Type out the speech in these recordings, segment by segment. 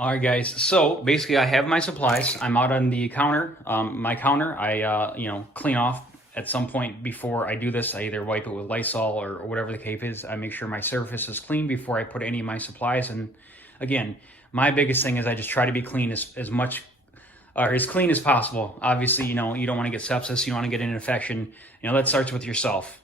All right, guys. So basically, I have my supplies. I'm out on the counter. My counter, I clean off at some point before I do this. I either wipe it with Lysol or whatever the case is. I make sure my surface is clean before I put any of my supplies. And again, my biggest thing is I just try to be clean as much or as clean as possible. Obviously, you don't want to get sepsis. You don't want to get an infection. That starts with yourself.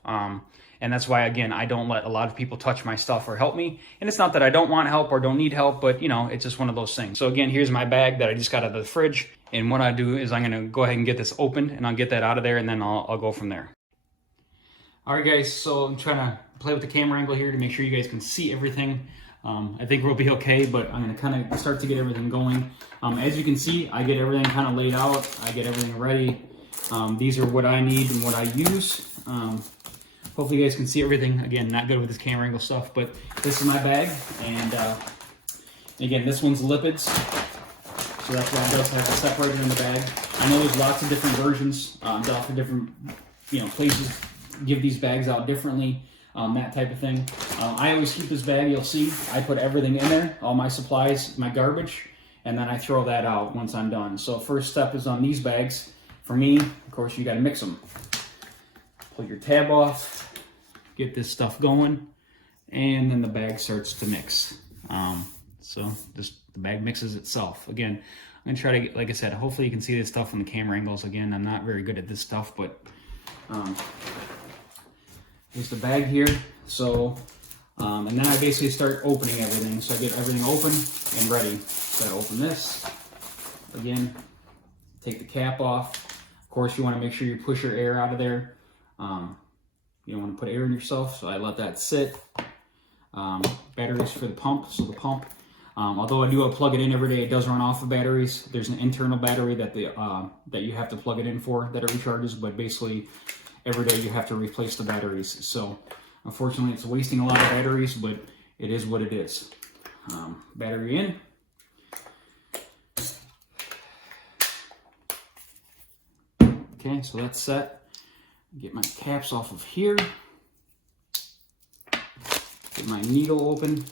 And that's why, again, I don't let a lot of people touch my stuff or help me. And it's not that I don't want help or don't need help, but, it's just one of those things. So, again, here's my bag that I just got out of the fridge. And what I do is I'm going to go ahead and get this opened, and I'll get that out of there, and then I'll go from there. All right, guys, so I'm trying to play with the camera angle here to make sure you guys can see everything. I think we'll be okay, but I'm going to kind of start to get everything going. As you can see, I get everything kind of laid out. I get everything ready. These are what I need and what I use. Hopefully you guys can see everything. Again, not good with this camera angle stuff, but this is my bag. And again, this one's lipids. So that's why it does have to separate it in the bag. I know there's lots of different versions. Lots of different places give these bags out differently. That type of thing. I always keep this bag, you'll see. I put everything in there, all my supplies, my garbage, and then I throw that out once I'm done. So first step is on these bags. For me, of course, you gotta mix them. Pull your tab off. Get this stuff going, and then the bag starts to mix. So the bag mixes itself. Again, I'm gonna try to, like I said, hopefully you can see this stuff from the camera angles. Again, I'm not very good at this stuff, but here's the bag here. So, and then I basically start opening everything. So I get everything open and ready. So I open this. Again, take the cap off. Of course, you wanna make sure you push your air out of there. You don't want to put air in yourself, so I let that sit. Batteries for the pump. So the pump, although I do plug it in every day, it does run off of batteries. There's an internal battery that you have to plug it in for that it recharges, but basically every day you have to replace the batteries. So unfortunately, it's wasting a lot of batteries, but it is what it is. Battery in. Okay, so that's set. Get my caps off of here. Get my needle open.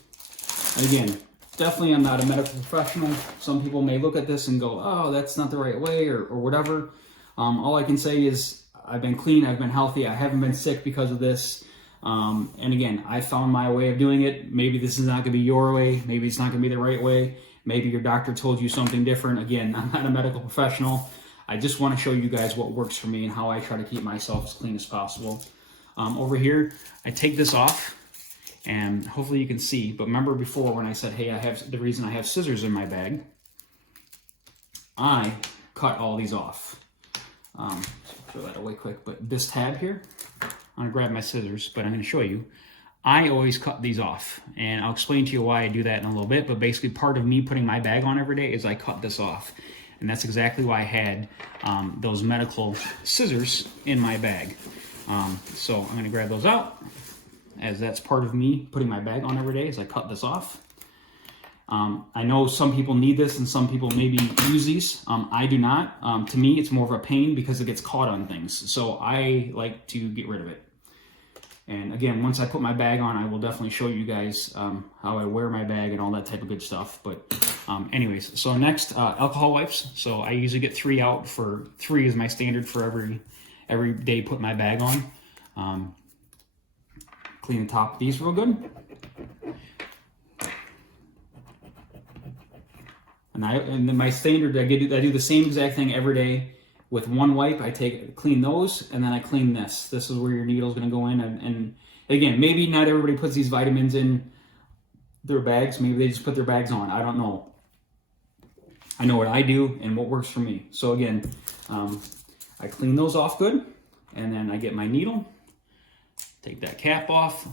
And again, definitely I'm not a medical professional. Some people may look at this and go, oh, that's not the right way or whatever. All I can say is I've been clean, I've been healthy, I haven't been sick because of this. And again, I found my way of doing it. Maybe this is not gonna be your way. Maybe it's not gonna be the right way. Maybe your doctor told you something different. Again, I'm not a medical professional. I just want to show you guys what works for me and how I try to keep myself as clean as possible. Over here, I take this off, and hopefully you can see, but remember before when I said, hey, the reason I have scissors in my bag, I cut all these off. Throw that away quick, but this tab here, I'm gonna grab my scissors, but I'm gonna show you. I always cut these off, and I'll explain to you why I do that in a little bit, but basically part of me putting my bag on every day is I cut this off. And that's exactly why I had those medical scissors in my bag. So I'm gonna grab those out, as that's part of me putting my bag on every day as I cut this off. I know some people need this and some people maybe use these. I do not. To me, it's more of a pain because it gets caught on things. So I like to get rid of it. And again, once I put my bag on, I will definitely show you guys how I wear my bag and all that type of good stuff. But anyways, so next, alcohol wipes. So I usually get 3 out. For 3 is my standard for every day put my bag on. Clean the top of these real good. And then my standard, I do the same exact thing every day. With 1 wipe, I clean those, and then I clean this. This is where your needle's gonna go in. And again, maybe not everybody puts these vitamins in their bags. Maybe they just put their bags on. I don't know. I know what I do and what works for me. So again, I clean those off good, and then I get my needle, take that cap off,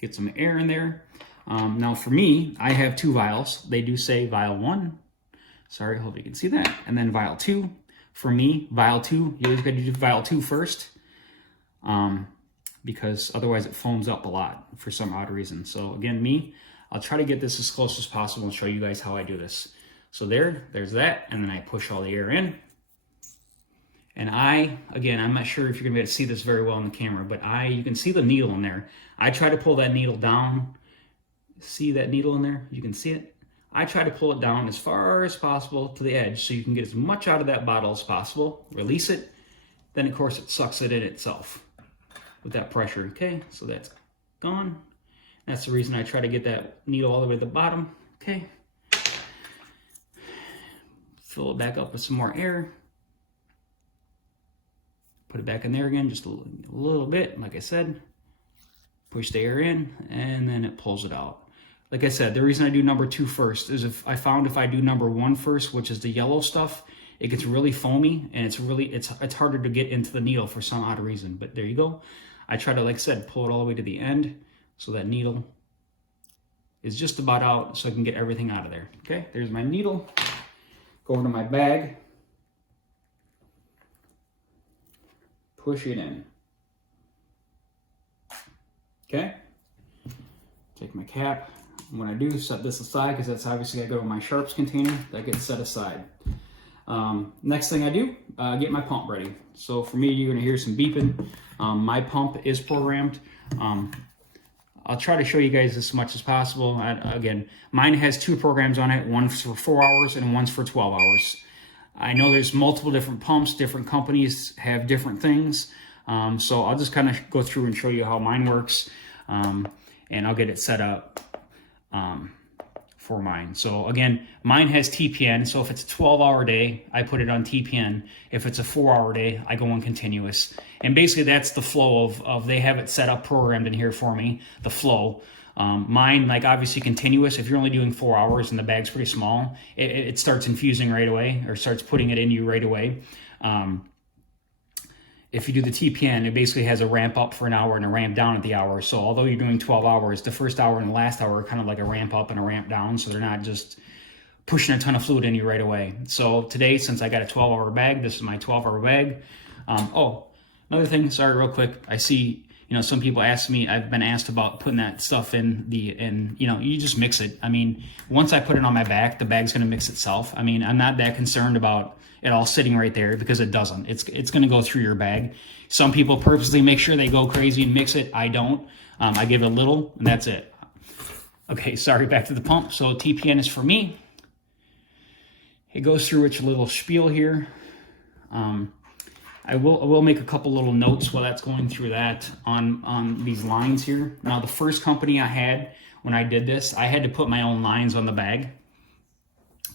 get some air in there. Now for me, I have 2 vials. They do say vial 1. Sorry, hope you can see that. And then vial 2. For me, vial 2, you always got to do vial 2 first, because otherwise it foams up a lot for some odd reason. So again, I'll try to get this as close as possible and show you guys how I do this. So there's that, and then I push all the air in. And again, I'm not sure if you're gonna be able to see this very well in the camera, but you can see the needle in there. I try to pull that needle down. See that needle in there? You can see it. I try to pull it down as far as possible to the edge so you can get as much out of that bottle as possible. Release it. Then, of course, it sucks it in itself with that pressure. Okay, so that's gone. That's the reason I try to get that needle all the way to the bottom. Okay. Fill it back up with some more air. Put it back in there again, just a little bit, like I said. Push the air in, and then it pulls it out. Like I said, the reason I do number 2 first is if I do number 1 first, which is the yellow stuff, it gets really foamy, and it's harder to get into the needle for some odd reason. But there you go. I try to, like I said, pull it all the way to the end, so that needle is just about out, so I can get everything out of there. Okay, there's my needle. Go over to my bag. Push it in. Okay. Take my cap. When I do, set this aside because that's obviously got to go to my sharps container. That gets set aside. Next thing I do, get my pump ready. So for me, you're going to hear some beeping. My pump is programmed. I'll try to show you guys as much as possible. Again, mine has 2 programs on it. One's for 4 hours and one's for 12 hours. I know there's multiple different pumps. Different companies have different things. So I'll just kind of go through and show you how mine works. And I'll get it set up for mine. So again, mine has TPN. So if it's a 12-hour day, I put it on TPN. If it's a 4-hour day, I go on continuous. And basically that's the flow of they have it set up programmed in here for me, the flow. Mine, like obviously continuous, if you're only doing 4 hours and the bag's pretty small, it starts infusing right away or starts putting it in you right away. If you do the TPN, it basically has a ramp up for an hour and a ramp down at the hour. So although you're doing 12 hours, the first hour and the last hour are kind of like a ramp up and a ramp down. So they're not just pushing a ton of fluid in you right away. So today, since I got a 12-hour bag, this is my 12-hour bag. Another thing, sorry, real quick. I see, some people ask me, I've been asked about putting that stuff you just mix it. I mean, once I put it on my back, the bag's going to mix itself. I mean, I'm not that concerned about it all sitting right there because it doesn't. It's going to go through your bag. Some people purposely make sure they go crazy and mix it. I don't. I give it a little, and that's it. Okay, sorry, back to the pump. So TPN is for me. It goes through its little spiel here. I will make a couple little notes while that's going through that on these lines here. Now, the first company I had when I did this, I had to put my own lines on the bag,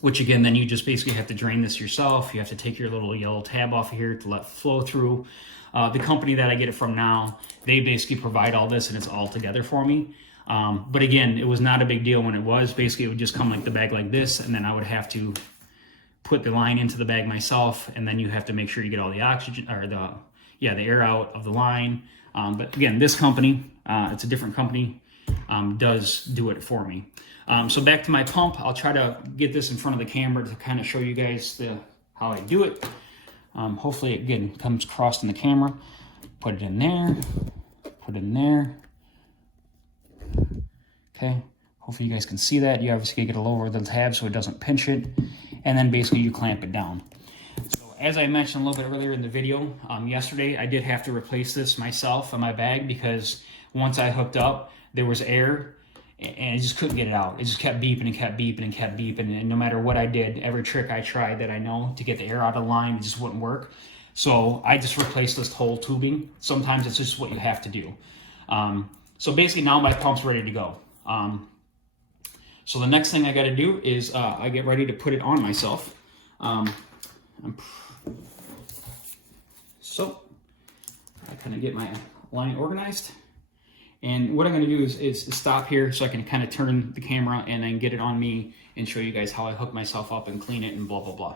which again, then you just basically have to drain this yourself. You have to take your little yellow tab off of here to let flow through. The company that I get it from now, they basically provide all this and it's all together for me. But again, it was not a big deal when it was. Basically, it would just come like the bag like this, and then I would have to put the line into the bag myself, and then you have to make sure you get all the oxygen or the air out of the line. But again, this company, it's a different company, does do it for me. So back to my pump, I'll try to get this in front of the camera to kind of show you guys how I do it. Hopefully, again, comes across in the camera. Put it in there, put it in there. Okay, hopefully you guys can see that. You obviously get to lower the tab so it doesn't pinch it. And then basically you clamp it down. So as I mentioned a little bit earlier in the video, yesterday I did have to replace this myself on my bag because once I hooked up, there was air and I just couldn't get it out. It just kept beeping and kept beeping and kept beeping. And no matter what I did, every trick I tried that I know to get the air out of the line, it just wouldn't work. So I just replaced this whole tubing. Sometimes it's just what you have to do. So basically now my pump's ready to go. So the next thing I got to do is I get ready to put it on myself. So I kind of get my line organized. And what I'm going to do is stop here so I can kind of turn the camera and then get it on me and show you guys how I hook myself up and clean it and blah, blah, blah.